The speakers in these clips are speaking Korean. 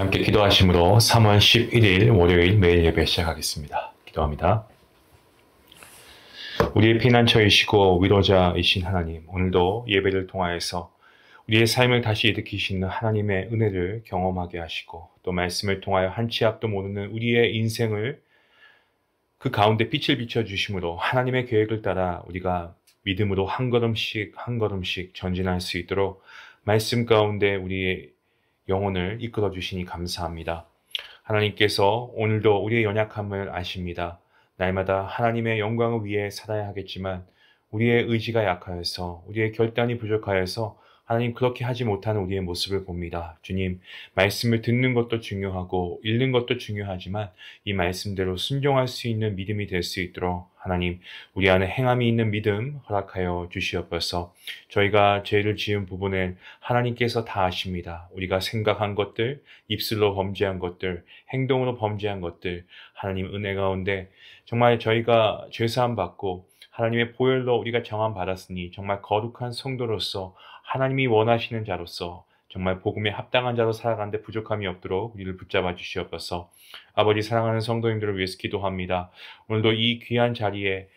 함께 기도하심으로 3월 11일 월요일 매일 예배 시작하겠습니다. 기도합니다. 우리의 피난처이시고 위로자이신 하나님, 오늘도 예배를 통하여서 우리의 삶을 다시 일으키시는 하나님의 은혜를 경험하게 하시고 또 말씀을 통하여 한 치 앞도 모르는 우리의 인생을 그 가운데 빛을 비춰주심으로 하나님의 계획을 따라 우리가 믿음으로 한 걸음씩 한 걸음씩 전진할 수 있도록 말씀 가운데 우리의 영혼을 이끌어 주시니 감사합니다. 하나님께서 오늘도 우리의 연약함을 아십니다. 날마다 하나님의 영광을 위해 살아야 하겠지만 우리의 의지가 약하여서 우리의 결단이 부족하여서 하나님 그렇게 하지 못하는 우리의 모습을 봅니다. 주님, 말씀을 듣는 것도 중요하고 읽는 것도 중요하지만 이 말씀대로 순종할 수 있는 믿음이 될 수 있도록 하나님 우리 안에 행함이 있는 믿음 허락하여 주시옵소서. 저희가 죄를 지은 부분을 하나님께서 다 아십니다. 우리가 생각한 것들, 입술로 범죄한 것들, 행동으로 범죄한 것들, 하나님 은혜 가운데 정말 저희가 죄사함 받고 하나님의 보혈로 우리가 정함 받았으니 정말 거룩한 성도로서 하나님이 원하시는 자로서 정말 복음에 합당한 자로 살아가는데 부족함이 없도록 우리를 붙잡아 주시옵소서. 아버지 사랑하는 성도님들을 위해서 기도합니다. 오늘도 이 귀한 자리에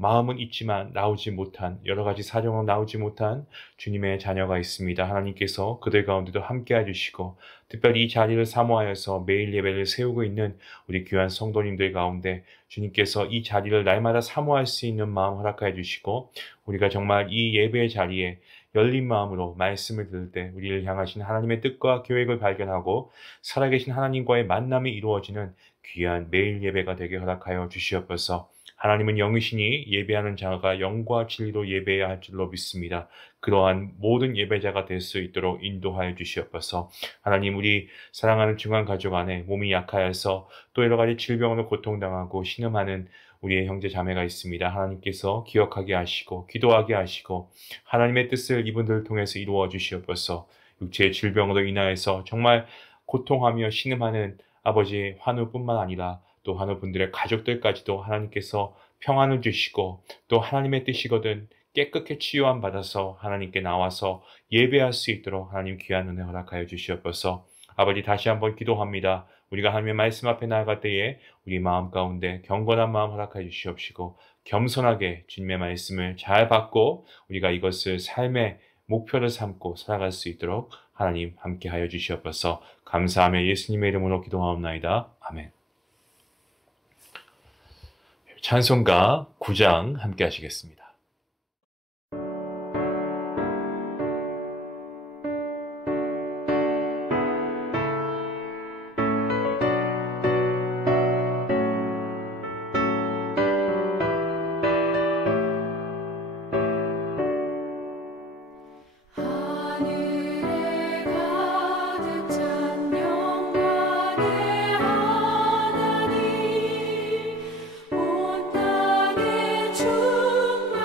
마음은 있지만 나오지 못한 여러 가지 사정으로 나오지 못한 주님의 자녀가 있습니다. 하나님께서 그들 가운데도 함께 해주시고 특별히 이 자리를 사모하여서 매일 예배를 세우고 있는 우리 귀한 성도님들 가운데 주님께서 이 자리를 날마다 사모할 수 있는 마음 허락해 주시고 우리가 정말 이 예배의 자리에 열린 마음으로 말씀을 들을 때 우리를 향하신 하나님의 뜻과 계획을 발견하고 살아계신 하나님과의 만남이 이루어지는 귀한 매일 예배가 되게 허락하여 주시옵소서. 하나님은 영이시니 예배하는 자가 영과 진리로 예배해야 할 줄로 믿습니다. 그러한 모든 예배자가 될 수 있도록 인도하여 주시옵소서. 하나님, 우리 사랑하는 중환 가족 안에 몸이 약하여서 또 여러 가지 질병으로 고통당하고 신음하는 우리의 형제 자매가 있습니다. 하나님께서 기억하게 하시고 기도하게 하시고 하나님의 뜻을 이분들을 통해서 이루어 주시옵소서. 육체의 질병으로 인하여서 정말 고통하며 신음하는 아버지의 환우뿐만 아니라 또 환우분들의 가족들까지도 하나님께서 평안을 주시고 또 하나님의 뜻이거든 깨끗게 치유함 받아서 하나님께 나와서 예배할 수 있도록 하나님 귀한 은혜 허락하여 주시옵소서. 아버지 다시 한번 기도합니다. 우리가 하나님의 말씀 앞에 나아갈 때에 우리 마음 가운데 경건한 마음 허락하여 주시옵시고 겸손하게 주님의 말씀을 잘 받고 우리가 이것을 삶의 목표를 삼고 살아갈 수 있도록 하나님 함께하여 주시옵소서. 감사하며 예수님의 이름으로 기도하옵나이다. 아멘. 찬송가 9장 함께 하시겠습니다. 온 땅에 충만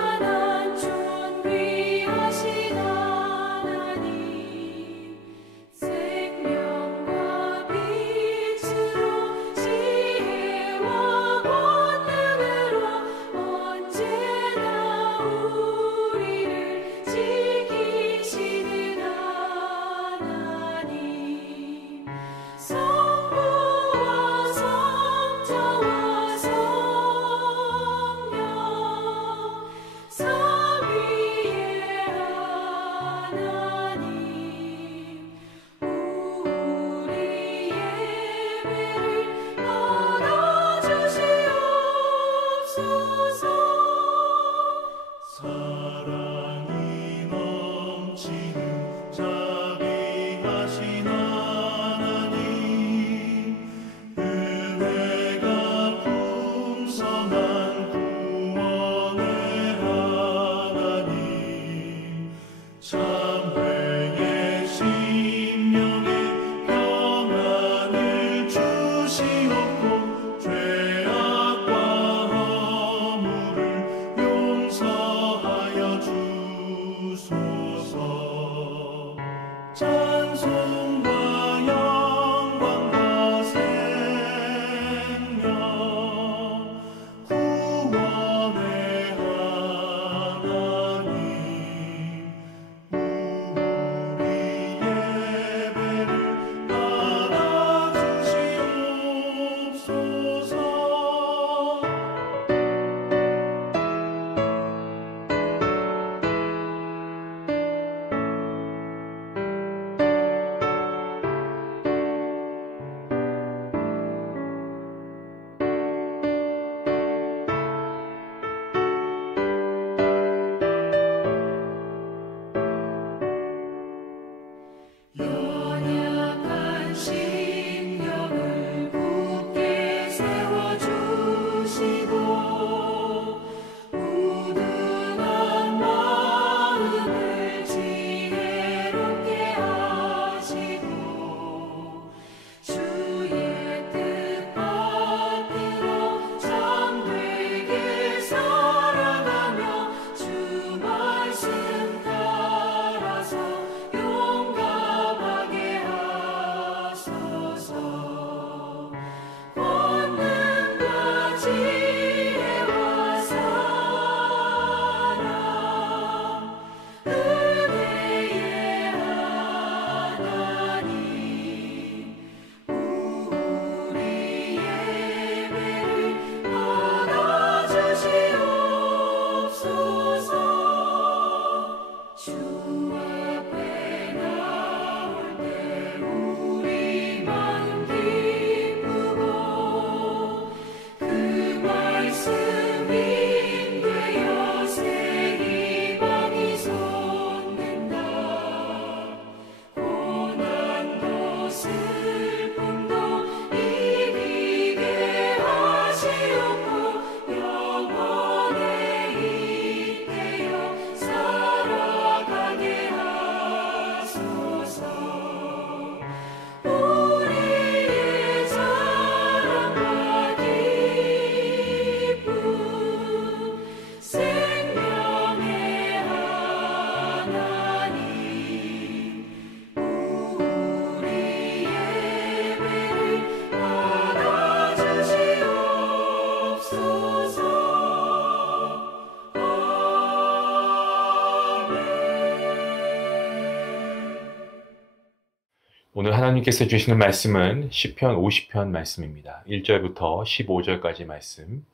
오늘 하나님께서 주시는 말씀은 시편 50편 말씀입니다. 1절부터 15절까지 말씀.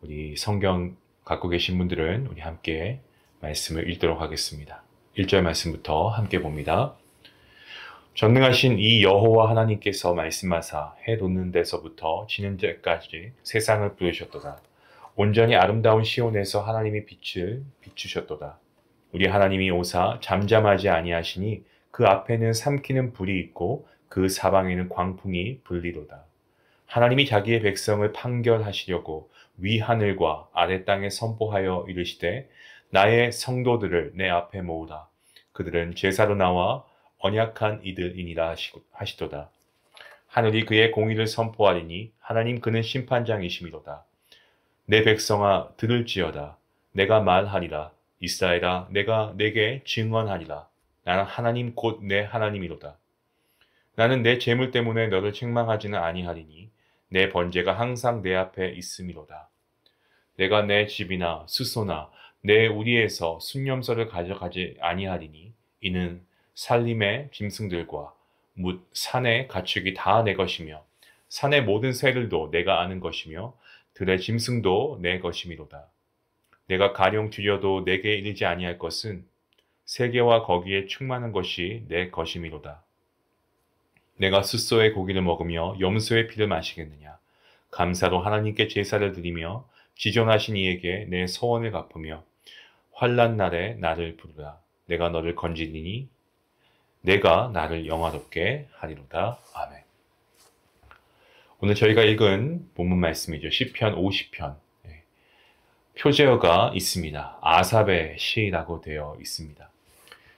우리 성경 갖고 계신 분들은 우리 함께 말씀을 읽도록 하겠습니다. 1절 말씀부터 함께 봅니다. 전능하신 이 여호와 하나님께서 말씀하사 해 돋는 데서부터 지는 데까지 세상을 부르셨도다. 온전히 아름다운 시온에서 하나님이 빛을 비추셨도다. 우리 하나님이 오사 잠잠하지 아니하시니 그 앞에는 삼키는 불이 있고 그 사방에는 광풍이 불리로다. 하나님이 자기의 백성을 판결하시려고 위 하늘과 아래 땅에 선포하여 이르시되 나의 성도들을 내 앞에 모으라. 그들은 제사로 나와 언약한 이들이니라 하시도다. 하늘이 그의 공의를 선포하리니 하나님 그는 심판장이시미로다. 내 백성아 들을지어다. 내가 말하리라. 이스라엘아 내가 내게 증언하리라. 나는 하나님 곧 내 하나님이로다. 나는 내 재물 때문에 너를 책망하지는 아니하리니 내 번제가 항상 내 앞에 있음이로다. 내가 내 집이나 수소나 내 우리에서 순념서를 가져가지 아니하리니 이는 살림의 짐승들과 뭇 산의 가축이 다 내 것이며 산의 모든 새들도 내가 아는 것이며 들의 짐승도 내 것이미로다. 내가 가령 줄여도 내게 이르지 아니할 것은 세계와 거기에 충만한 것이 내 것이미로다. 내가 숫소의 고기를 먹으며 염소의 피를 마시겠느냐. 감사로 하나님께 제사를 드리며 지존하신 이에게 내 소원을 갚으며 환난 날에 나를 부르라. 내가 너를 건지리니 내가 나를 영화롭게 하리로다. 아멘. 오늘 저희가 읽은 본문 말씀이죠. 시편 50편. 표제어가 있습니다. 아삽의 시라고 되어 있습니다.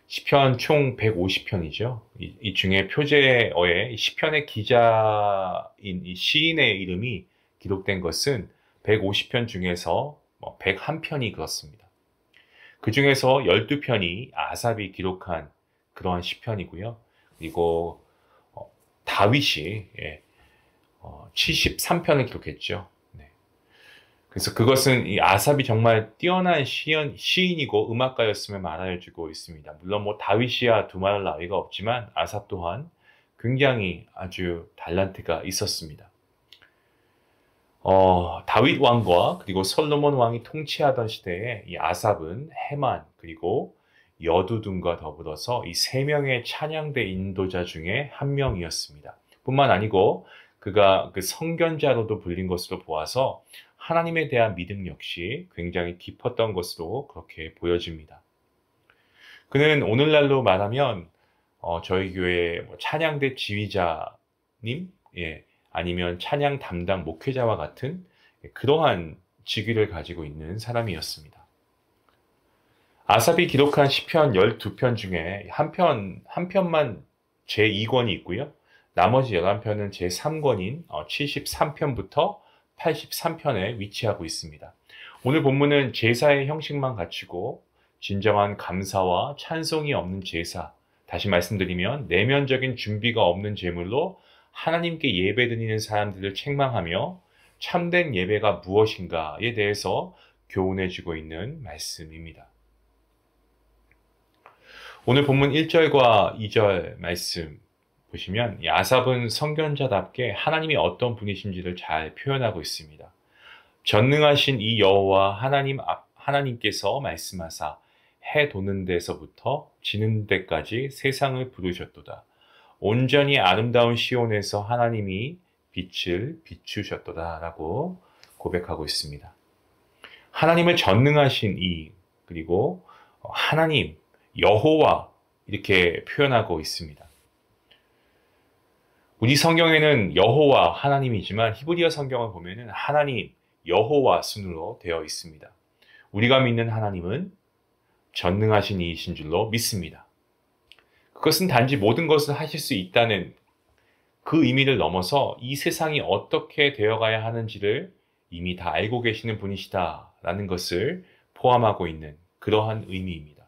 시편 총 150편이죠. 이 중에 표제어에 시편의 기자인 이 시인의 이름이 기록된 것은 150편 중에서 101편이 그렇습니다. 그 중에서 12편이 아삽이 기록한 그러한 시편이고요. 그리고 다윗이 73편을 기록했죠. 그래서 그것은 이 아삽이 정말 뛰어난 시인이고 음악가였음을 말하여주고 있습니다. 물론 다윗이야 두말할 나위가 없지만 아삽 또한 굉장히 아주 달란트가 있었습니다. 다윗 왕과 그리고 솔로몬 왕이 통치하던 시대에 이 아삽은 헤만 그리고 여두둔과 더불어서 이 세 명의 찬양대 인도자 중에 한 명이었습니다. 뿐만 아니고 그가 그 성견자로도 불린 것으로 보아서 하나님에 대한 믿음 역시 굉장히 깊었던 것으로 그렇게 보여집니다. 그는 오늘날로 말하면 저희 교회 찬양대 지휘자님, 아니면 찬양 담당 목회자와 같은 그러한 직위를 가지고 있는 사람이었습니다. 아삽이 기록한 시편 12편 중에 한 편만 제2권이 있고요. 나머지 11편은 제3권인 73편부터 83편에 위치하고 있습니다. 오늘 본문은 제사의 형식만 갖추고 진정한 감사와 찬송이 없는 제사, 다시 말씀드리면 내면적인 준비가 없는 제물로 하나님께 예배드리는 사람들을 책망하며 참된 예배가 무엇인가에 대해서 교훈해주고 있는 말씀입니다. 오늘 본문 1절과 2절 말씀 보시면 이 아삽은 선견자답게 하나님이 어떤 분이신지를 잘 표현하고 있습니다. 전능하신 이 여호와 하나님께서 말씀하사 해 돋는 데서부터 지는 데까지 세상을 부르셨도다. 온전히 아름다운 시온에서 하나님이 빛을 비추셨도다 라고 고백하고 있습니다. 하나님을 전능하신 이 그리고 하나님 여호와 이렇게 표현하고 있습니다. 우리 성경에는 여호와 하나님이지만 히브리어 성경을 보면은 하나님 여호와 순으로 되어 있습니다. 우리가 믿는 하나님은 전능하신 이이신 줄로 믿습니다. 그것은 단지 모든 것을 하실 수 있다는 그 의미를 넘어서 이 세상이 어떻게 되어가야 하는지를 이미 다 알고 계시는 분이시다라는 것을 포함하고 있는 그러한 의미입니다.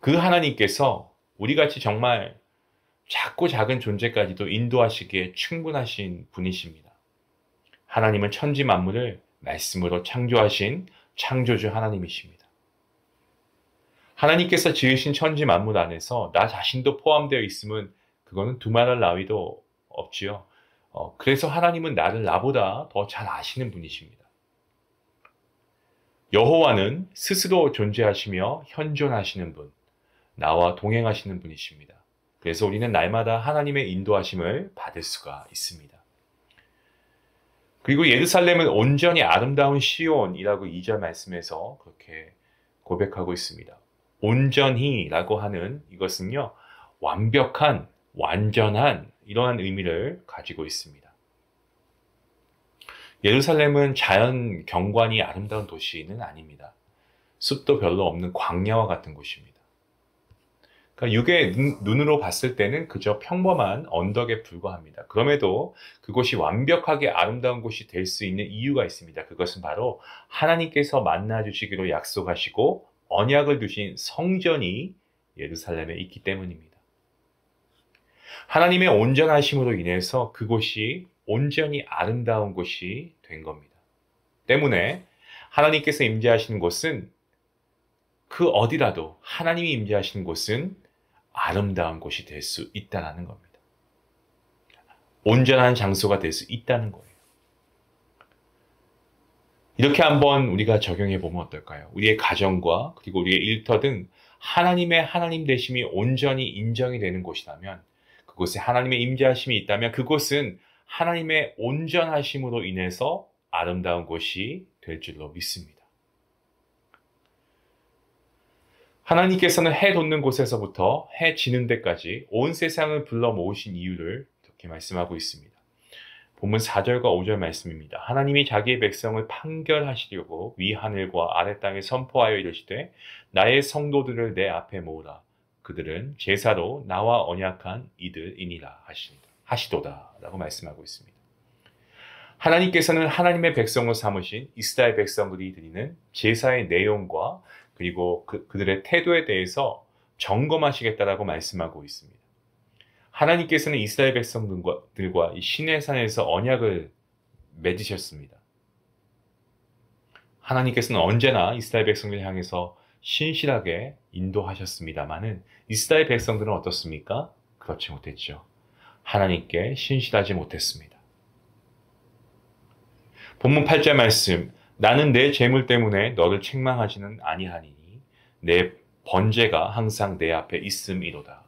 그 하나님께서 우리같이 정말 작고 작은 존재까지도 인도하시기에 충분하신 분이십니다. 하나님은 천지 만물을 말씀으로 창조하신 창조주 하나님이십니다. 하나님께서 지으신 천지 만물 안에서 나 자신도 포함되어 있음은 그거는 두말할 나위도 없지요. 그래서 하나님은 나를 나보다 더 잘 아시는 분이십니다. 여호와는 스스로 존재하시며 현존하시는 분, 나와 동행하시는 분이십니다. 그래서 우리는 날마다 하나님의 인도하심을 받을 수가 있습니다. 그리고 예루살렘은 온전히 아름다운 시온이라고 2절 말씀에서 그렇게 고백하고 있습니다. 온전히라고 하는 이것은요, 완벽한, 완전한 이러한 의미를 가지고 있습니다. 예루살렘은 자연 경관이 아름다운 도시는 아닙니다. 숲도 별로 없는 광야와 같은 곳입니다. 그러니까 이게 눈으로 봤을 때는 그저 평범한 언덕에 불과합니다. 그럼에도 그곳이 완벽하게 아름다운 곳이 될 수 있는 이유가 있습니다. 그것은 바로 하나님께서 만나주시기로 약속하시고 언약을 두신 성전이 예루살렘에 있기 때문입니다. 하나님의 온전하심으로 인해서 그곳이 온전히 아름다운 곳이 된 겁니다. 때문에 하나님께서 임재하시는 곳은 그 어디라도 하나님이 임재하시는 곳은 아름다운 곳이 될 수 있다는 겁니다. 온전한 장소가 될 수 있다는 거예요. 이렇게 한번 우리가 적용해 보면 어떨까요? 우리의 가정과 그리고 우리의 일터 등 하나님의 하나님 되심이 온전히 인정이 되는 곳이라면, 그곳에 하나님의 임재하심이 있다면 그곳은 하나님의 온전하심으로 인해서 아름다운 곳이 될 줄로 믿습니다. 하나님께서는 해 돋는 곳에서부터 해 지는 데까지 온 세상을 불러 모으신 이유를 이렇게 말씀하고 있습니다. 본문 4절과 5절 말씀입니다. 하나님이 자기의 백성을 판결하시려고 위 하늘과 아래 땅에 선포하여 이르시되 나의 성도들을 내 앞에 모으라. 그들은 제사로 나와 언약한 이들이니라 하시도다 라고 말씀하고 있습니다. 하나님께서는 하나님의 백성을 삼으신 이스라엘 백성들이 드리는 제사의 내용과 그리고 그들의 태도에 대해서 점검하시겠다라고 말씀하고 있습니다. 하나님께서는 이스라엘 백성들과 이 시내산에서 언약을 맺으셨습니다. 하나님께서는 언제나 이스라엘 백성들을 향해서 신실하게 인도하셨습니다마는 이스라엘 백성들은 어떻습니까? 그렇지 못했죠. 하나님께 신실하지 못했습니다. 본문 8절 말씀, 나는 내 재물 때문에 너를 책망하지는 아니하니니 내 번제가 항상 내 앞에 있음이로다.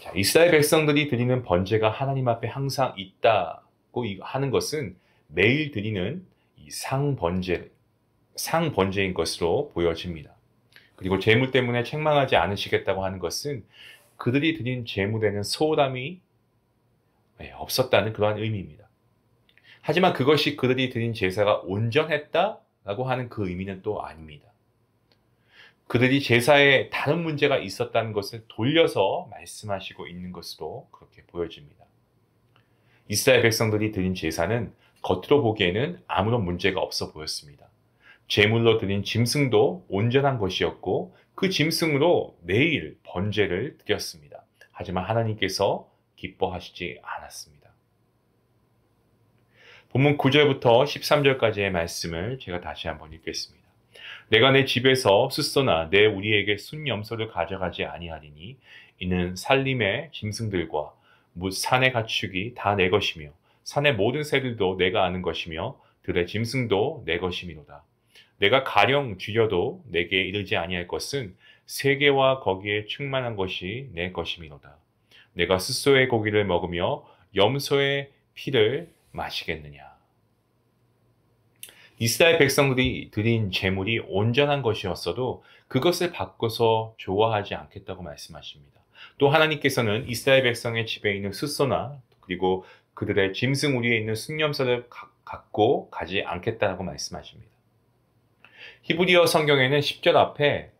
자, 이스라엘 백성들이 드리는 번제가 하나님 앞에 항상 있다고 하는 것은 매일 드리는 이 상번제인 것으로 보여집니다. 그리고 재물 때문에 책망하지 않으시겠다고 하는 것은 그들이 드린 재물에는 소홀함이 없었다는 그러한 의미입니다. 하지만 그것이 그들이 드린 제사가 온전했다라고 하는 그 의미는 또 아닙니다. 그들이 제사에 다른 문제가 있었다는 것을 돌려서 말씀하시고 있는 것으로 그렇게 보여집니다. 이스라엘 백성들이 드린 제사는 겉으로 보기에는 아무런 문제가 없어 보였습니다. 제물로 드린 짐승도 온전한 것이었고 그 짐승으로 매일 번제를 드렸습니다. 하지만 하나님께서 기뻐하시지 않았습니다. 본문 9절부터 13절까지의 말씀을 제가 다시 한번 읽겠습니다. 내가 내 집에서 숫소나 내 우리에게 순염소를 가져가지 아니하리니 이는 살림의 짐승들과 뭇 산의 가축이 다 내 것이며 산의 모든 새들도 내가 아는 것이며 들의 짐승도 내 것이미로다. 내가 가령 줄여도 내게 이르지 아니할 것은 세계와 거기에 충만한 것이 내 것이미로다. 내가 숫소의 고기를 먹으며 염소의 피를 마시겠느냐. 이스라엘 백성들이 드린 제물이 온전한 것이었어도 그것을 바꿔서 좋아하지 않겠다고 말씀하십니다. 또 하나님께서는 이스라엘 백성의 집에 있는 숫소나 그리고 그들의 짐승 우리에 있는 순염소를 갖고 가지 않겠다고 말씀하십니다. 히브리어 성경에는 10절 앞에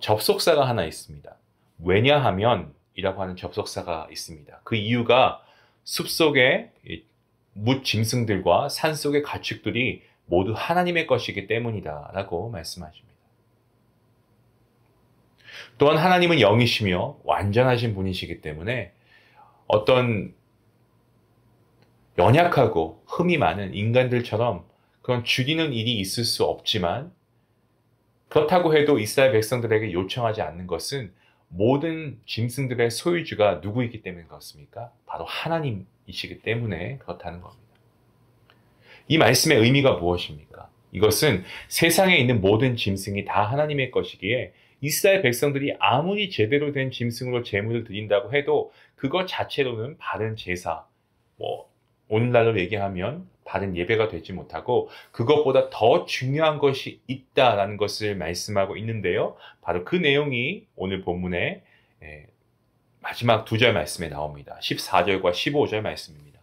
접속사가 하나 있습니다. 왜냐하면 이라고 하는 접속사가 있습니다. 그 이유가 숲속의 뭇 짐승들과 산속의 가축들이 모두 하나님의 것이기 때문이다 라고 말씀하십니다. 또한 하나님은 영이시며 완전하신 분이시기 때문에 어떤 연약하고 흠이 많은 인간들처럼 그런 죽이는 일이 있을 수 없지만, 그렇다고 해도 이스라엘 백성들에게 요청하지 않는 것은 모든 짐승들의 소유주가 누구이기 때문에 그렇습니까? 바로 하나님이시기 때문에 그렇다는 겁니다. 이 말씀의 의미가 무엇입니까? 이것은 세상에 있는 모든 짐승이 다 하나님의 것이기에 이스라엘 백성들이 아무리 제대로 된 짐승으로 제물을 드린다고 해도 그것 자체로는 바른 제사, 오늘날로 얘기하면 바른 예배가 되지 못하고 그것보다 더 중요한 것이 있다라는 것을 말씀하고 있는데요. 바로 그 내용이 오늘 본문의 마지막 두 절 말씀에 나옵니다. 14절과 15절 말씀입니다.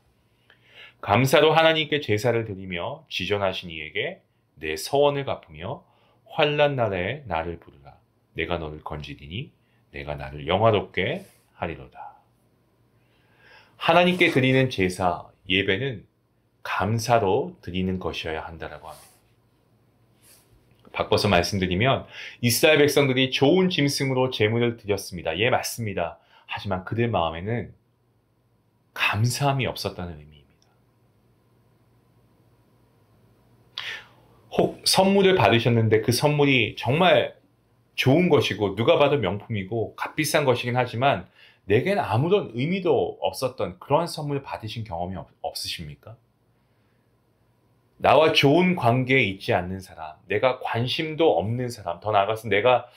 감사로 하나님께 제사를 드리며 지존하신 이에게 내 서원을 갚으며 환난 날에 나를 부르라. 내가 너를 건지리니 내가 나를 영화롭게 하리로다. 하나님께 드리는 제사, 예배는 감사로 드리는 것이어야 한다라고 합니다. 바꿔서 말씀드리면 이스라엘 백성들이 좋은 짐승으로 제물을 드렸습니다. 예, 맞습니다. 하지만 그들 마음에는 감사함이 없었다는 의미입니다. 혹 선물을 받으셨는데 그 선물이 정말 좋은 것이고 누가 봐도 명품이고 값비싼 것이긴 하지만 내게는 아무런 의미도 없었던 그런 선물을 받으신 경험이 없으십니까? 나와 좋은 관계에 있지 않는 사람, 내가 관심도 없는 사람, 더 나아가서 내가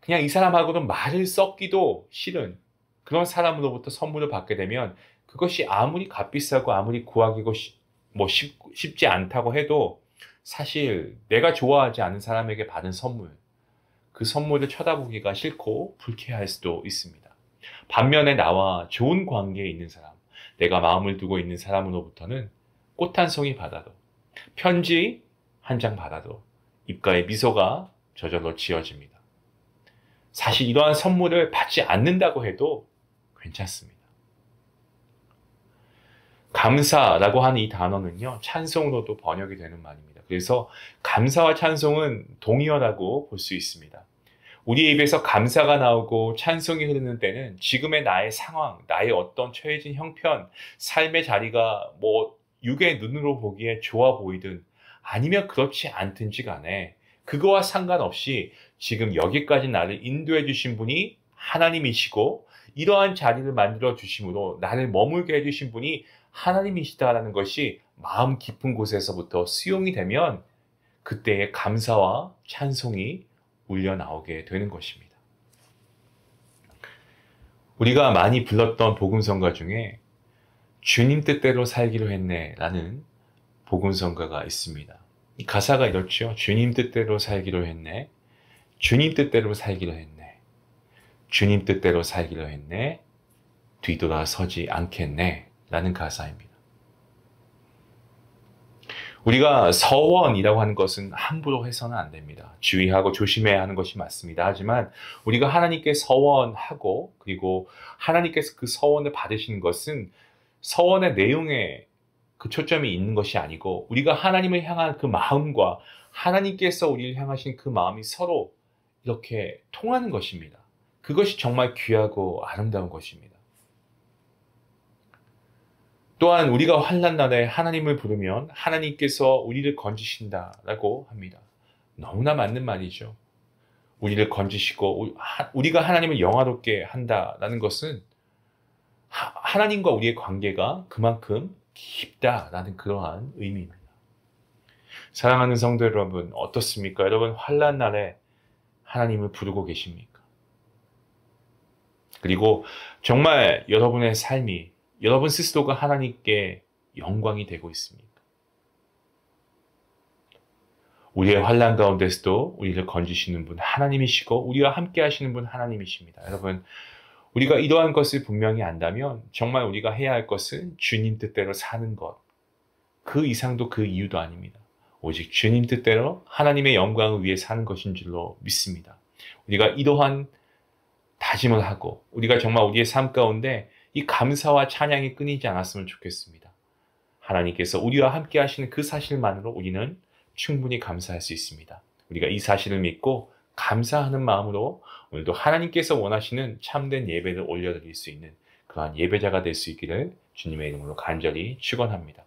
그냥 이 사람하고는 말을 썩기도 싫은 그런 사람으로부터 선물을 받게 되면 그것이 아무리 값비싸고 아무리 구하기고 쉽지 않다고 해도 사실 내가 좋아하지 않은 사람에게 받은 선물, 그 선물을 쳐다보기가 싫고 불쾌할 수도 있습니다. 반면에 나와 좋은 관계에 있는 사람, 내가 마음을 두고 있는 사람으로부터는 꽃 한 송이 받아도, 편지 한 장 받아도 입가에 미소가 저절로 지어집니다. 사실 이러한 선물을 받지 않는다고 해도 괜찮습니다. 감사라고 하는 이 단어는요, 찬송으로도 번역이 되는 말입니다. 그래서 감사와 찬송은 동의어라고 볼 수 있습니다. 우리 입에서 감사가 나오고 찬송이 흐르는 때는 지금의 나의 상황, 나의 어떤 처해진 형편, 삶의 자리가 육의 눈으로 보기에 좋아 보이든 아니면 그렇지 않든지 간에 그거와 상관없이 지금 여기까지 나를 인도해 주신 분이 하나님이시고 이러한 자리를 만들어 주심으로 나를 머물게 해주신 분이 하나님이시다라는 것이 마음 깊은 곳에서부터 수용이 되면 그때의 감사와 찬송이 울려 나오게 되는 것입니다. 우리가 많이 불렀던 복음성가 중에 주님 뜻대로 살기로 했네 라는 복음성가가 있습니다. 이 가사가 이렇죠. 주님 뜻대로 살기로 했네. 주님 뜻대로 살기로 했네. 주님 뜻대로 살기로 했네. 뒤돌아서지 않겠네 라는 가사입니다. 우리가 서원이라고 하는 것은 함부로 해서는 안 됩니다. 주의하고 조심해야 하는 것이 맞습니다. 하지만 우리가 하나님께 서원하고 그리고 하나님께서 그 서원을 받으시는 것은 서원의 내용에 그 초점이 있는 것이 아니고 우리가 하나님을 향한 그 마음과 하나님께서 우리를 향하신 그 마음이 서로 이렇게 통하는 것입니다. 그것이 정말 귀하고 아름다운 것입니다. 또한 우리가 환난 날에 하나님을 부르면 하나님께서 우리를 건지신다라고 합니다. 너무나 맞는 말이죠. 우리를 건지시고 우리가 하나님을 영화롭게 한다라는 것은 하나님과 우리의 관계가 그만큼 깊다라는 그러한 의미입니다. 사랑하는 성도 여러분, 어떻습니까? 여러분 환난 날에 하나님을 부르고 계십니까? 그리고 정말 여러분의 삶이 여러분 스스로가 하나님께 영광이 되고 있습니까? 우리의 환난 가운데서도 우리를 건지시는 분 하나님이시고 우리와 함께 하시는 분 하나님이십니다. 여러분, 우리가 이러한 것을 분명히 안다면 정말 우리가 해야 할 것은 주님 뜻대로 사는 것. 그 이상도 그 이유도 아닙니다. 오직 주님 뜻대로 하나님의 영광을 위해 사는 것인 줄로 믿습니다. 우리가 이러한 다짐을 하고 우리가 정말 우리의 삶 가운데 이 감사와 찬양이 끊이지 않았으면 좋겠습니다. 하나님께서 우리와 함께 하시는 그 사실만으로 우리는 충분히 감사할 수 있습니다. 우리가 이 사실을 믿고 감사하는 마음으로 오늘도 하나님께서 원하시는 참된 예배를 올려드릴 수 있는 그러한 예배자가 될 수 있기를 주님의 이름으로 간절히 축원합니다.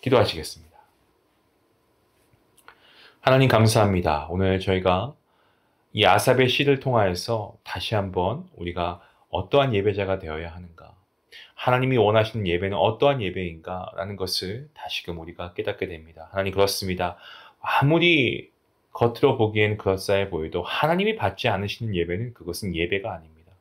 기도하시겠습니다. 하나님 감사합니다. 오늘 저희가 이 아삽의 시를 통하여서 다시 한번 우리가 어떠한 예배자가 되어야 하는가, 하나님이 원하시는 예배는 어떠한 예배인가 라는 것을 다시금 우리가 깨닫게 됩니다. 하나님, 그렇습니다. 아무리 겉으로 보기엔 그럴싸해 보여도 하나님이 받지 않으시는 예배는 그것은 예배가 아닙니다.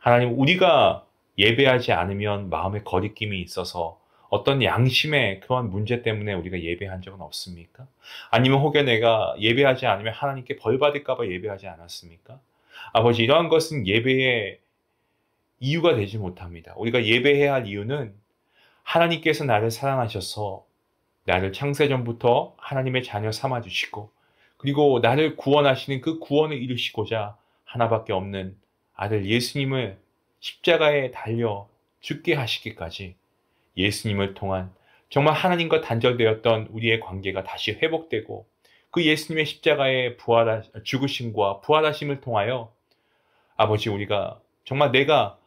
하나님, 우리가 예배하지 않으면 마음에 거리낌이 있어서 어떤 양심의 그러한 문제 때문에 우리가 예배한 적은 없습니까? 아니면 혹여 내가 예배하지 않으면 하나님께 벌 받을까 봐 예배하지 않았습니까? 아버지, 이러한 것은 예배의 이유가 되지 못합니다. 우리가 예배해야 할 이유는 하나님께서 나를 사랑하셔서 나를 창세전부터 하나님의 자녀 삼아주시고, 그리고 나를 구원하시는 그 구원을 이루시고자 하나밖에 없는 아들 예수님을 십자가에 달려 죽게 하시기까지, 예수님을 통한 정말 하나님과 단절되었던 우리의 관계가 다시 회복되고, 그 예수님의 십자가의 죽으심과 부활하심을 통하여 아버지, 우리가 정말 내가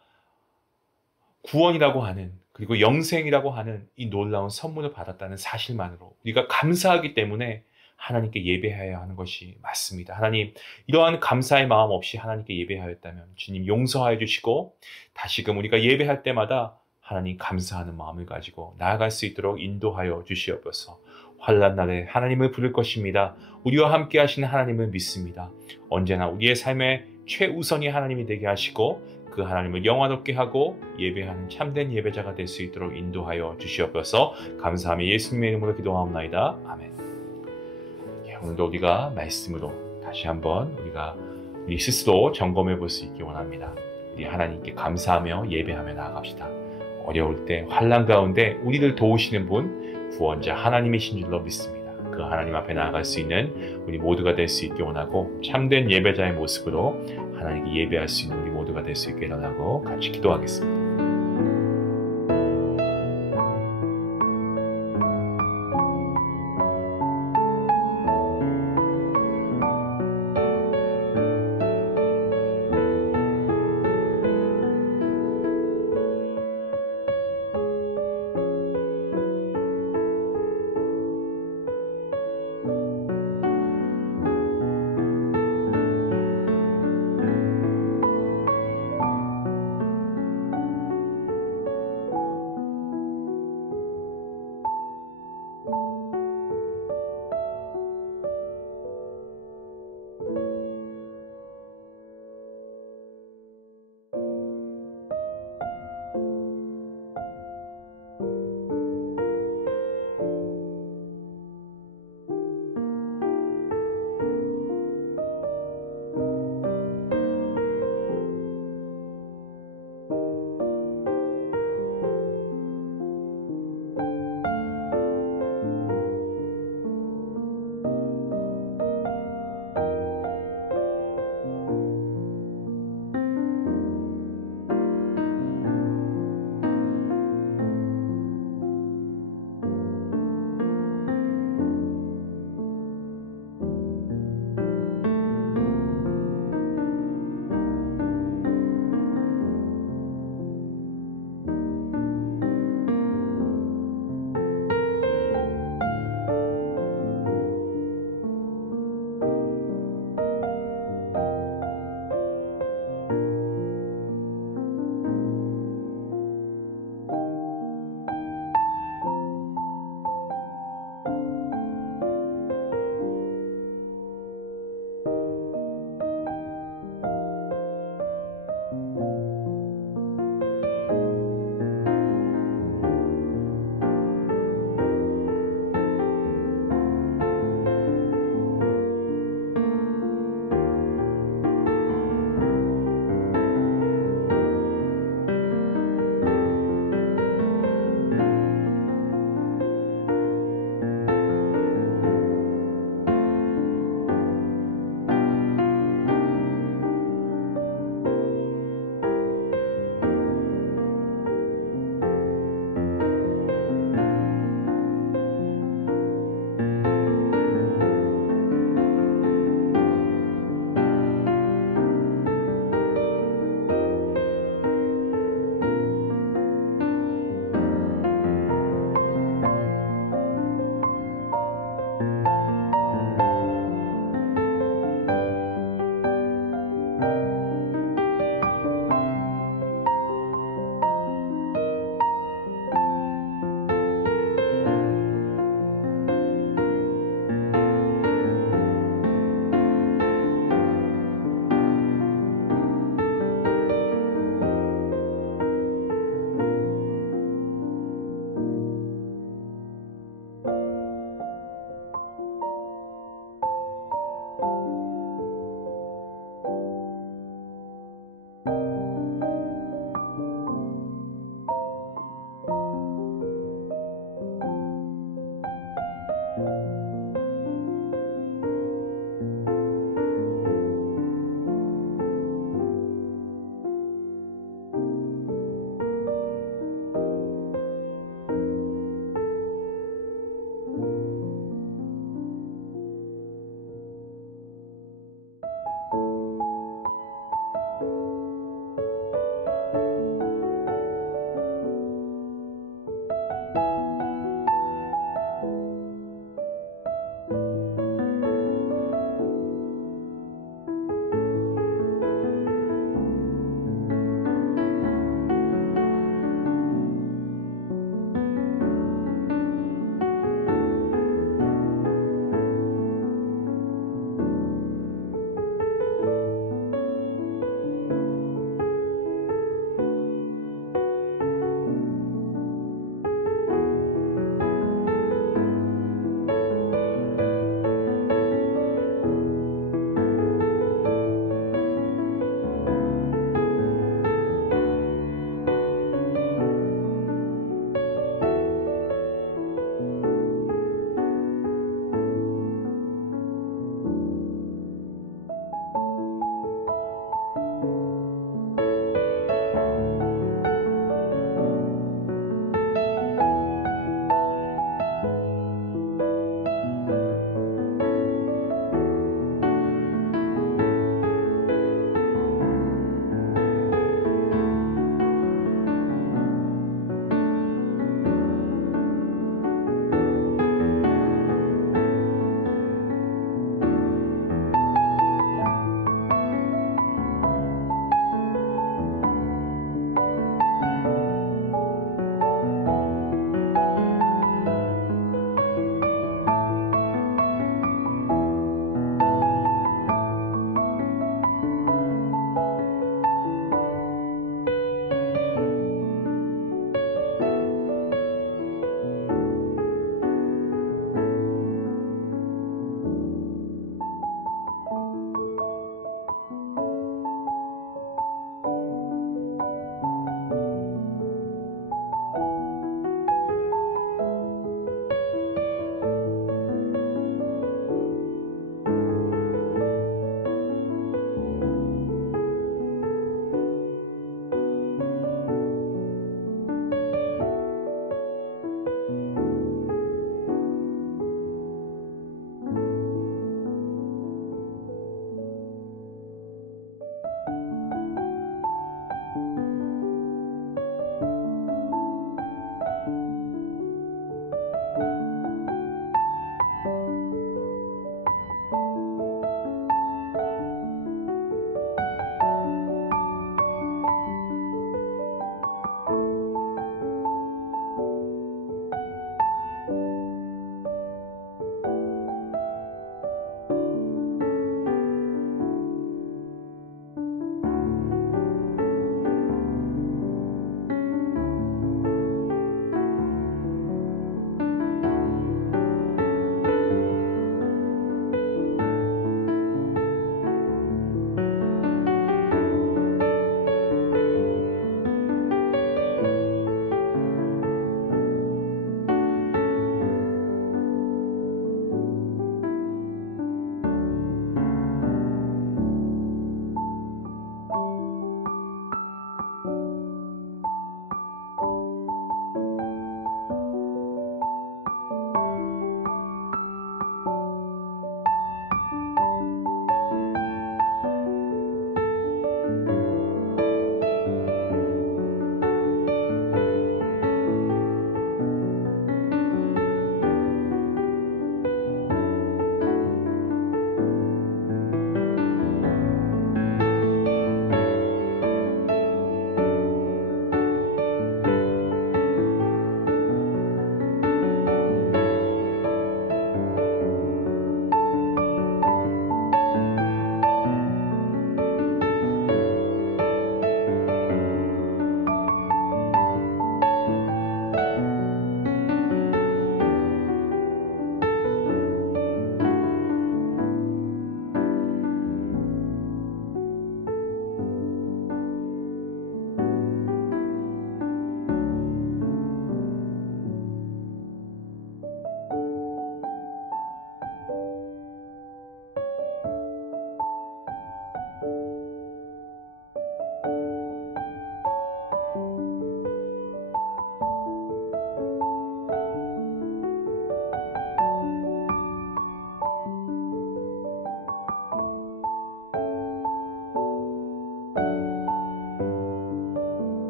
구원이라고 하는, 그리고 영생이라고 하는 이 놀라운 선물을 받았다는 사실만으로 우리가 감사하기 때문에 하나님께 예배해야 하는 것이 맞습니다. 하나님, 이러한 감사의 마음 없이 하나님께 예배하였다면 주님 용서하여 주시고, 다시금 우리가 예배할 때마다 하나님 감사하는 마음을 가지고 나아갈 수 있도록 인도하여 주시옵소서. 환난 날에 하나님을 부를 것입니다. 우리와 함께 하시는 하나님을 믿습니다. 언제나 우리의 삶의 최우선이 하나님이 되게 하시고, 그 하나님을 영화롭게 하고 예배하는 참된 예배자가 될 수 있도록 인도하여 주시옵소서. 감사하며 예수님의 이름으로 기도하옵나이다. 아멘. 오늘도 우리가 말씀으로 다시 한번 우리 스스로 점검해 볼 수 있기 원합니다. 우리 하나님께 감사하며 예배하며 나아갑시다. 어려울 때, 환난 가운데 우리를 도우시는 분, 구원자 하나님이신 줄로 믿습니다. 그 하나님 앞에 나아갈 수 있는 우리 모두가 될 수 있기 원하고, 참된 예배자의 모습으로 하나님께 예배할 수 있는 우리 모두가 될 수 있게 해달라고 같이 기도하겠습니다.